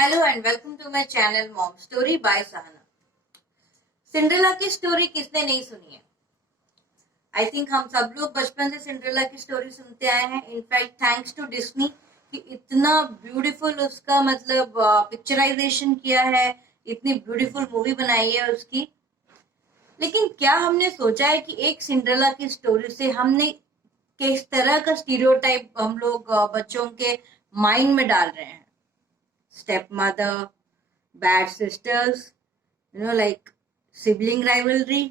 Hello and welcome to my channel mom story by Sahana. Cinderella की story किसने नहीं सुनी है? आई थिंक हम सब लोग बचपन से सिंड्रेला की स्टोरी सुनते आए हैं। इनफैक्ट थैंक्स टू डिज्नी कि इतना ब्यूटीफुल उसका पिक्चराइजेशन किया है, इतनी ब्यूटीफुल मूवी बनाई है उसकी। लेकिन क्या हमने सोचा है कि एक सिंड्रेला की स्टोरी से हमने किस तरह का स्टीरियोटाइप हम लोग बच्चों के माइंड में डाल रहे हैं? Step mother, bad sisters, like sibling rivalry.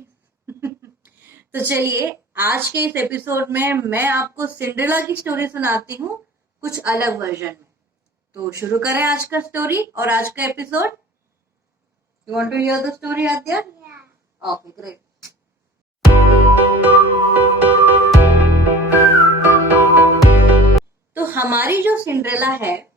तो चलिए आज के इस एपिसोड में मैं आपको सिंड्रेला की स्टोरी सुनाती हूँ कुछ अलग वर्जन में। तो शुरू करें आज का स्टोरी और आज का episode. You want to hear the story Aadya? Okay great. तो हमारी जो सिंड्रेला है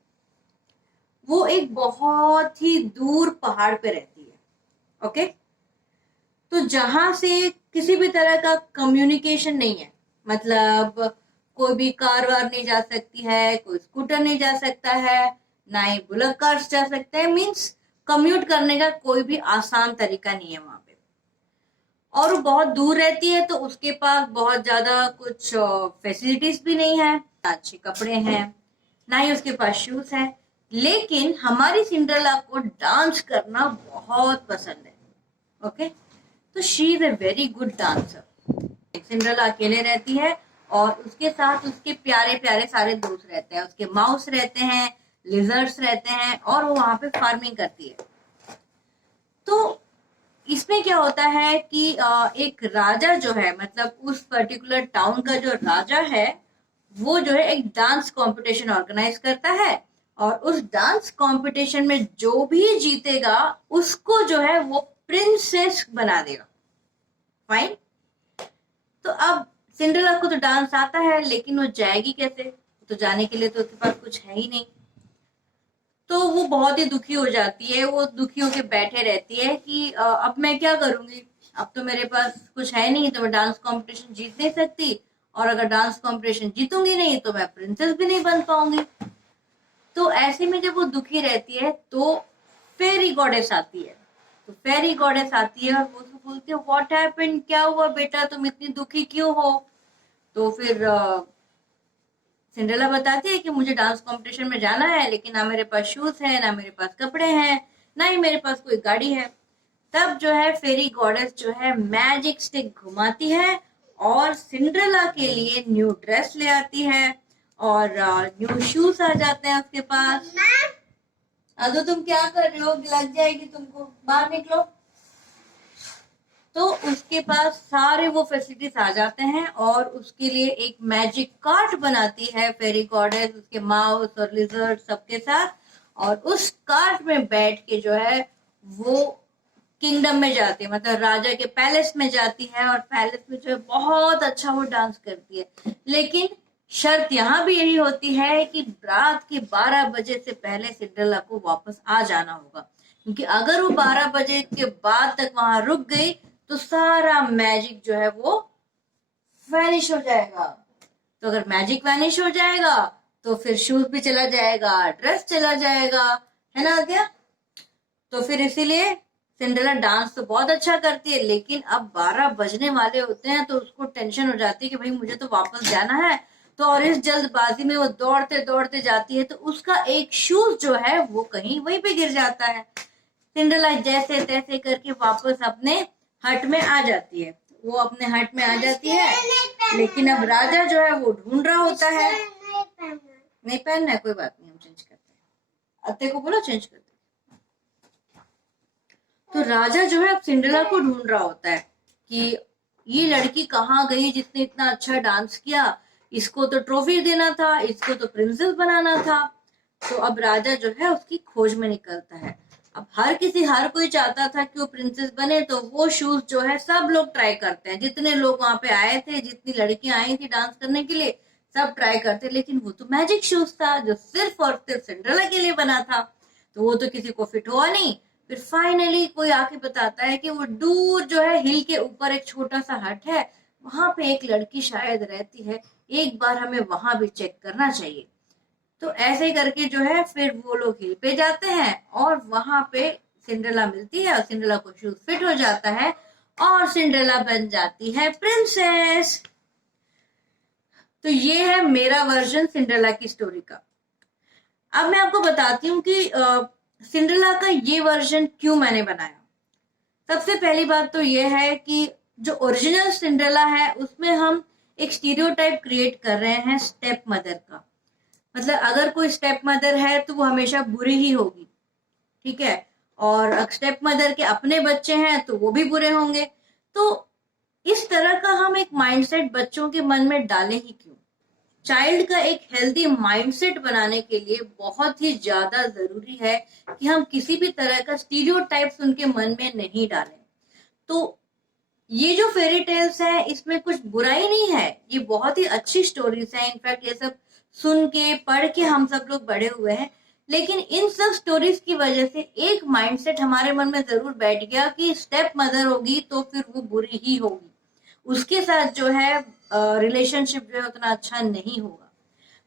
वो एक बहुत ही दूर पहाड़ पे रहती है। ओके, तो जहां से किसी भी तरह का कम्युनिकेशन नहीं है, मतलब कोई भी कार वार नहीं जा सकती है, कोई स्कूटर नहीं जा सकता है, ना ही बुलेट कार्स जा सकते हैं। मींस कम्यूट करने का कोई भी आसान तरीका नहीं है वहां पे। और वो बहुत दूर रहती है तो उसके पास बहुत ज्यादा कुछ फैसिलिटीज भी नहीं है, अच्छे कपड़े हैं, ना ही उसके पास शूज है। लेकिन हमारी सिंड्रेला को डांस करना बहुत पसंद है। ओके, तो she is a very good dancer. Cinderella अकेले रहती है और उसके साथ उसके प्यारे प्यारे सारे दोस्त रहते हैं। उसके माउस रहते हैं, लिजर्ड्स रहते हैं और वो वहां पे फार्मिंग करती है। तो इसमें क्या होता है कि एक राजा जो है, मतलब उस पर्टिकुलर टाउन का जो राजा है, वो जो है एक डांस कंपटीशन ऑर्गेनाइज करता है और उस डांस कंपटीशन में जो भी जीतेगा उसको जो है वो प्रिंसेस बना देगा। फाइन। तो अब सिंड्रेला को तो डांस आता है, लेकिन वो जाएगी कैसे? तो जाने के लिए तो उसके पास कुछ है ही नहीं। तो वो बहुत ही दुखी हो जाती है। वो दुखी होकर बैठे रहती है कि अब मैं क्या करूंगी, अब तो मेरे पास कुछ है नहीं, तो मैं डांस कंपटीशन जीत नहीं सकती, और अगर डांस कंपटीशन जीतूंगी नहीं तो मैं प्रिंसेस भी नहीं बन पाऊंगी। तो ऐसे में जब वो दुखी रहती है तो फेरी गॉडेस आती है। तो फेरी गॉडेस आती है और वो उसको बोलती है, व्हाट हैपेंड, क्या हुआ बेटा, तुम इतनी दुखी क्यों हो? तो फिर सिंड्रेला बताती है कि मुझे डांस कंपटीशन में जाना है, लेकिन ना मेरे पास शूज है, ना मेरे पास कपड़े हैं, ना ही मेरे पास कोई गाड़ी है। तब जो है फेरी गॉडेस जो है मैजिक स्टिक घुमाती है और सिंड्रेला के लिए न्यू ड्रेस ले आती है और न्यू शूज आ जाते हैं उसके पास। अदो तुम क्या कर रहे हो, लग जाएगी तुमको, बाहर निकलो। तो उसके पास सारे वो फैसिलिटीज आ जाते हैं और उसके लिए एक मैजिक कार्ट बनाती है फेरी गॉडेस, उसके माउस और लिजर्ड सबके साथ। और उस कार्ट में बैठ के जो है वो किंगडम में जाती है, मतलब राजा के पैलेस में जाती है और पैलेस में जो है बहुत अच्छा वो डांस करती है। लेकिन शर्त यहाँ भी यही होती है कि रात के 12 बजे से पहले सिंड्रेला को वापस आ जाना होगा, क्योंकि अगर वो 12 बजे के बाद तक वहां रुक गई तो सारा मैजिक जो है वो वैनिश हो जाएगा। तो अगर मैजिक वैनिश हो जाएगा तो फिर शूज भी चला जाएगा, ड्रेस चला जाएगा, है ना आद्या? तो फिर इसीलिए सिंड्रेला डांस तो बहुत अच्छा करती है, लेकिन अब 12 बजने वाले होते हैं तो उसको टेंशन हो जाती है कि भाई मुझे तो वापस जाना है। तो और इस जल्दबाजी में वो दौड़ते दौड़ते जाती है तो उसका एक शूज जो है वो कहीं वहीं पे गिर जाता है। सिंड्रेला जैसे तैसे करके वापस अपने हट में आ जाती है। वो अपने हट में आ जाती है, लेकिन अब राजा जो है वो ढूंढ रहा होता है। नहीं पहनना है, कोई बात नहीं, हम चेंज करते हैं। अत्ते को बोलो चेंज करते। तो राजा जो है अब सिंड्रेला को ढूंढ रहा होता है कि ये लड़की कहाँ गई जिसने इतना अच्छा डांस किया, इसको तो ट्रॉफी देना था, इसको तो प्रिंसेस बनाना था। तो अब राजा जो है उसकी खोज में निकलता है। अब हर कोई चाहता था कि वो प्रिंसेस बने, तो वो शूज जो है सब लोग ट्राई करते हैं, जितने लोग वहां पे आए थे, जितनी लड़कियां आई थी डांस करने के लिए, सब ट्राई करते, लेकिन वो तो मैजिक शूज था जो सिर्फ और सिर्फ सिंड्रेला के लिए बना था, तो वो तो किसी को फिट हुआ नहीं। फिर फाइनली कोई आके बताता है कि वो दूर जो है हिल के ऊपर एक छोटा सा हट है, वहां पे एक लड़की शायद रहती है, एक बार हमें वहां भी चेक करना चाहिए। तो ऐसे ही करके जो है फिर वो लोग हिल पे जाते हैं और वहां पे सिंड्रेला मिलती है और सिंड्रेला को शूज फिट हो जाता है और सिंड्रेला बन जाती है प्रिंसेस। तो ये है मेरा वर्जन सिंड्रेला की स्टोरी का। अब मैं आपको बताती हूँ कि सिंड्रेला का ये वर्जन क्यों मैंने बनाया। सबसे पहली बात तो ये है कि जो ओरिजिनल सिंड्रेला है उसमें हम एक स्टीरियोटाइप क्रिएट कर रहे हैं स्टेप मदर का। मतलब अगर कोई स्टेप मदर है तो वो हमेशा बुरी ही होगी, ठीक है, और स्टेप मदर के अपने बच्चे हैं तो वो भी बुरे होंगे। तो इस तरह का हम एक माइंडसेट बच्चों के मन में डालें ही क्यों। चाइल्ड का एक हेल्दी माइंडसेट बनाने के लिए बहुत ही ज्यादा जरूरी है कि हम किसी भी तरह का स्टीरियोटाइप्स उनके मन में नहीं डालें। तो ये जो फेरी टेल्स है इसमें कुछ बुराई नहीं है, ये बहुत ही अच्छी स्टोरीज है। इनफैक्ट ये सब सुन के पढ़ के हम सब लोग बड़े हुए हैं, लेकिन इन सब स्टोरीज की वजह से एक माइंडसेट हमारे मन में जरूर बैठ गया कि स्टेप मदर होगी तो फिर वो बुरी ही होगी, उसके साथ जो है रिलेशनशिप जो है उतना अच्छा नहीं होगा।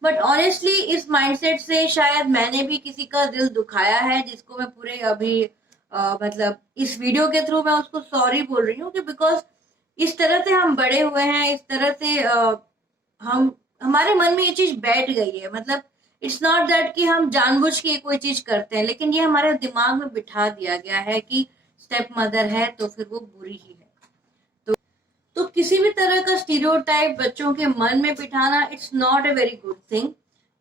बट ऑनेस्टली इस माइंडसेट से शायद मैंने भी किसी का दिल दुखाया है, जिसको मैं पूरे अभी मतलब इस वीडियो के थ्रू मैं उसको सॉरी बोल रही हूँ कि बिकॉज इस तरह से हम बड़े हुए हैं, इस तरह से हम हमारे मन में ये चीज बैठ गई है। मतलब इट्स नॉट दैट कि हम जानबूझ के कोई चीज करते हैं, लेकिन ये हमारे दिमाग में बिठा दिया गया है कि स्टेप मदर है तो फिर वो बुरी ही है। तो किसी भी तरह का स्टीरियोटाइप बच्चों के मन में बिठाना it's not a very good thing.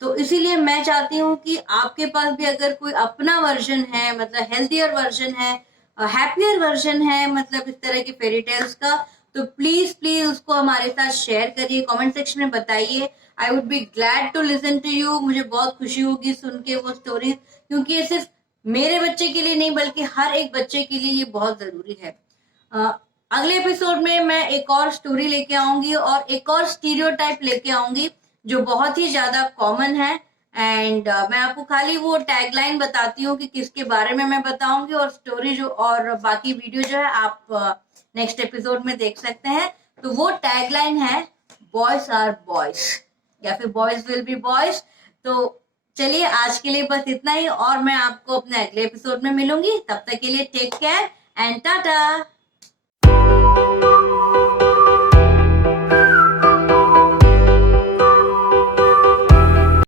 तो इसीलिए मैं चाहती हूँ कि आपके पास भी अगर कोई अपना वर्जन है, मतलब हेल्थियर वर्जन है, हैप्पियर वर्जन है, मतलब इस तरह के फेरी टेल्स का, तो प्लीज प्लीज उसको हमारे साथ शेयर करिए, कमेंट सेक्शन में बताइए। I would be glad to listen to you. मुझे बहुत खुशी होगी सुन के वो स्टोरीज, क्योंकि ये सिर्फ मेरे बच्चे के लिए नहीं बल्कि हर एक बच्चे के लिए ये बहुत जरूरी है। अगले एपिसोड में मैं एक और स्टोरी लेके आऊंगी और एक और स्टीरियोटाइप लेके आऊंगी जो बहुत ही ज्यादा कॉमन है। एंड मैं आपको खाली वो टैगलाइन बताती हूँ कि किसके बारे में मैं बताऊंगी, और स्टोरी जो और बाकी वीडियो जो है आप नेक्स्ट एपिसोड में देख सकते हैं। तो वो टैगलाइन है बॉयज आर बॉयज या फिर बॉयज विल बी बॉयज। तो चलिए आज के लिए बस इतना ही, और मैं आपको अपने अगले एपिसोड में मिलूंगी। तब तक के लिए टेक केयर एंड टाटा।